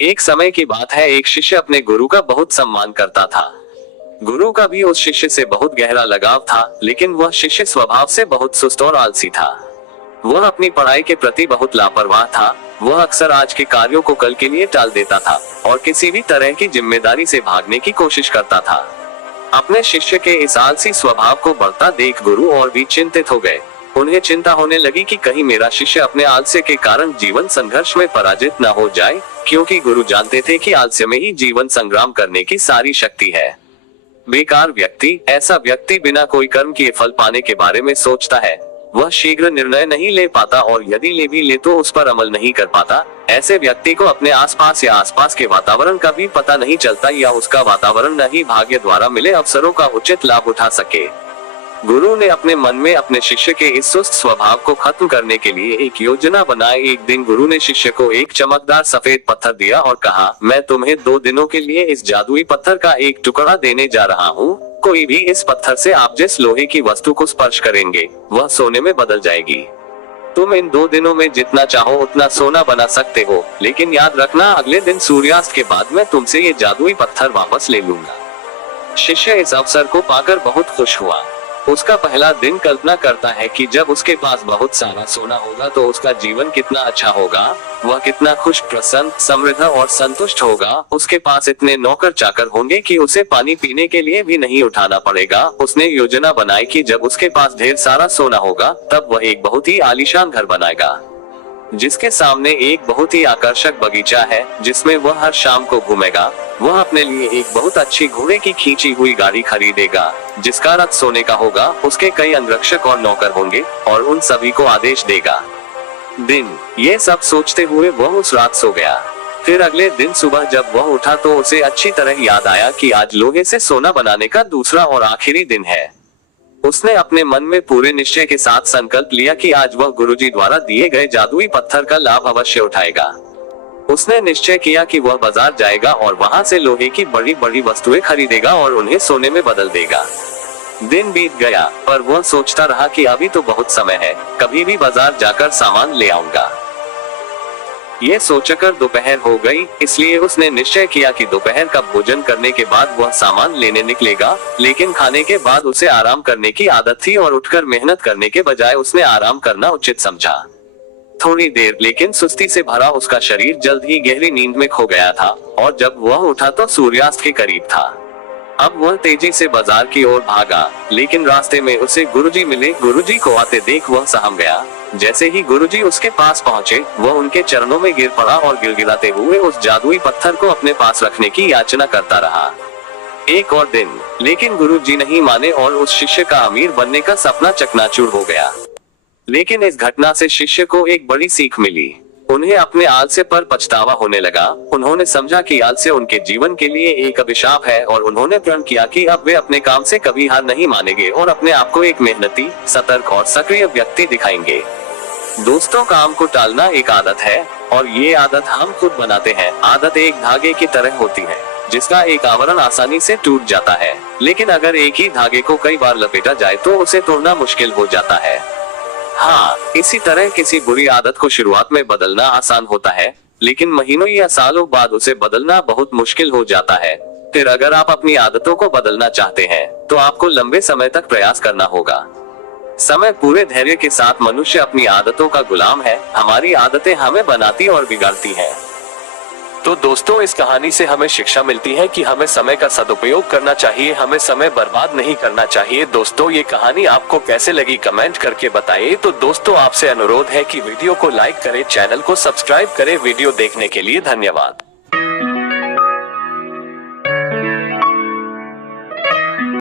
एक समय की बात है, एक शिष्य अपने गुरु का बहुत सम्मान करता था। गुरु का भी उस शिष्य से बहुत गहरा लगाव था, लेकिन वह शिष्य स्वभाव से बहुत सुस्त और आलसी था। वह अपनी पढ़ाई के प्रति बहुत लापरवाह था। वह अक्सर आज के कार्यों को कल के लिए टाल देता था और किसी भी तरह की जिम्मेदारी से भागने की कोशिश करता था। अपने शिष्य के इस आलसी स्वभाव को बढ़ता देख गुरु और भी चिंतित हो गए। उन्हें चिंता होने लगी कि कहीं मेरा शिष्य अपने आलस्य के कारण जीवन संघर्ष में पराजित न हो जाए, क्योंकि गुरु जानते थे कि आलस्य में ही जीवन संग्राम करने की सारी शक्ति है। बेकार व्यक्ति, ऐसा व्यक्ति बिना कोई कर्म किए फल पाने के बारे में सोचता है। वह शीघ्र निर्णय नहीं ले पाता और यदि ले भी ले तो उस पर अमल नहीं कर पाता। ऐसे व्यक्ति को अपने आसपास या आसपास के वातावरण का भी पता नहीं चलता या उसका वातावरण न ही भाग्य द्वारा मिले अवसरों का उचित लाभ उठा सके। गुरु ने अपने मन में अपने शिष्य के इस सुस्त स्वभाव को खत्म करने के लिए एक योजना बनाई। एक दिन गुरु ने शिष्य को एक चमकदार सफेद पत्थर दिया और कहा, मैं तुम्हें 2 दिनों के लिए इस जादुई पत्थर का एक टुकड़ा देने जा रहा हूँ। कोई भी इस पत्थर से आप जिस लोहे की वस्तु को स्पर्श करेंगे वह सोने में बदल जाएगी। तुम इन 2 दिनों में जितना चाहो उतना सोना बना सकते हो, लेकिन याद रखना अगले दिन सूर्यास्त के बाद मैं तुमसे ये जादुई पत्थर वापस ले लूंगा। शिष्य इस अवसर को पाकर बहुत खुश हुआ। उसका पहला दिन कल्पना करता है कि जब उसके पास बहुत सारा सोना होगा तो उसका जीवन कितना अच्छा होगा। वह कितना खुश, प्रसन्न, समृद्ध और संतुष्ट होगा। उसके पास इतने नौकर चाकर होंगे कि उसे पानी पीने के लिए भी नहीं उठाना पड़ेगा। उसने योजना बनाई कि जब उसके पास ढेर सारा सोना होगा तब वह एक बहुत ही आलीशान घर बनाएगा, जिसके सामने एक बहुत ही आकर्षक बगीचा है जिसमें वह हर शाम को घूमेगा। वह अपने लिए एक बहुत अच्छी घोड़े की खींची हुई गाड़ी खरीदेगा जिसका रथ सोने का होगा। उसके कई अंगरक्षक और नौकर होंगे और उन सभी को आदेश देगा। ये सब सोचते हुए वह उस रात सो गया। फिर अगले दिन सुबह जब वह उठा तो उसे अच्छी तरह याद आया कि आज लोहे से सोना बनाने का दूसरा और आखिरी दिन है। उसने अपने मन में पूरे निश्चय के साथ संकल्प लिया कि आज वह गुरुजी द्वारा दिए गए जादुई पत्थर का लाभ अवश्य उठाएगा। उसने निश्चय किया कि वह बाजार जाएगा और वहां से लोहे की बड़ी बड़ी वस्तुएं खरीदेगा और उन्हें सोने में बदल देगा। दिन बीत गया पर वह सोचता रहा कि अभी तो बहुत समय है, कभी भी बाजार जाकर सामान ले आऊंगा। ये सोचकर दोपहर हो गई, इसलिए उसने निश्चय किया कि दोपहर का भोजन करने के बाद वह सामान लेने निकलेगा। लेकिन खाने के बाद उसे आराम करने की आदत थी और उठकर मेहनत करने के बजाय उसने आराम करना उचित समझा। थोड़ी देर लेकिन सुस्ती से भरा उसका शरीर जल्द ही गहरी नींद में खो गया था और जब वह उठा तो सूर्यास्त के करीब था। अब वह तेजी से बाजार की ओर भागा, लेकिन रास्ते में उसे गुरुजी मिले। गुरुजी को आते देख वह सहम गया। जैसे ही गुरुजी उसके पास पहुंचे वह उनके चरणों में गिर पड़ा और गिड़गिड़ाते हुए उस जादुई पत्थर को अपने पास रखने की याचना करता रहा। एक और दिन, लेकिन गुरुजी नहीं माने और उस शिष्य का अमीर बनने का सपना चकनाचूर हो गया। लेकिन इस घटना से शिष्य को एक बड़ी सीख मिली। उन्हें अपने आलस्य पर पछतावा होने लगा। उन्होंने समझा कि आलस्य उनके जीवन के लिए एक अभिशाप है और उन्होंने प्रण किया कि अब वे अपने काम से कभी हार नहीं मानेंगे और अपने आप को एक मेहनती, सतर्क और सक्रिय व्यक्ति दिखाएंगे। दोस्तों, काम को टालना एक आदत है और ये आदत हम खुद बनाते हैं। आदत एक धागे की तरह होती है जिसका एक आवरण आसानी से टूट जाता है, लेकिन अगर एक ही धागे को कई बार लपेटा जाए तो उसे तोड़ना मुश्किल हो जाता है। हाँ, इसी तरह किसी बुरी आदत को शुरुआत में बदलना आसान होता है, लेकिन महीनों या सालों बाद उसे बदलना बहुत मुश्किल हो जाता है। फिर अगर आप अपनी आदतों को बदलना चाहते हैं तो आपको लंबे समय तक प्रयास करना होगा। समय पूरे धैर्य के साथ मनुष्य अपनी आदतों का गुलाम है। हमारी आदतें हमें बनाती और बिगाड़ती हैं। तो दोस्तों, इस कहानी से हमें शिक्षा मिलती है कि हमें समय का सदुपयोग करना चाहिए, हमें समय बर्बाद नहीं करना चाहिए। दोस्तों, ये कहानी आपको कैसे लगी कमेंट करके बताइए। तो दोस्तों, आपसे अनुरोध है कि वीडियो को लाइक करें, चैनल को सब्सक्राइब करें। वीडियो देखने के लिए धन्यवाद।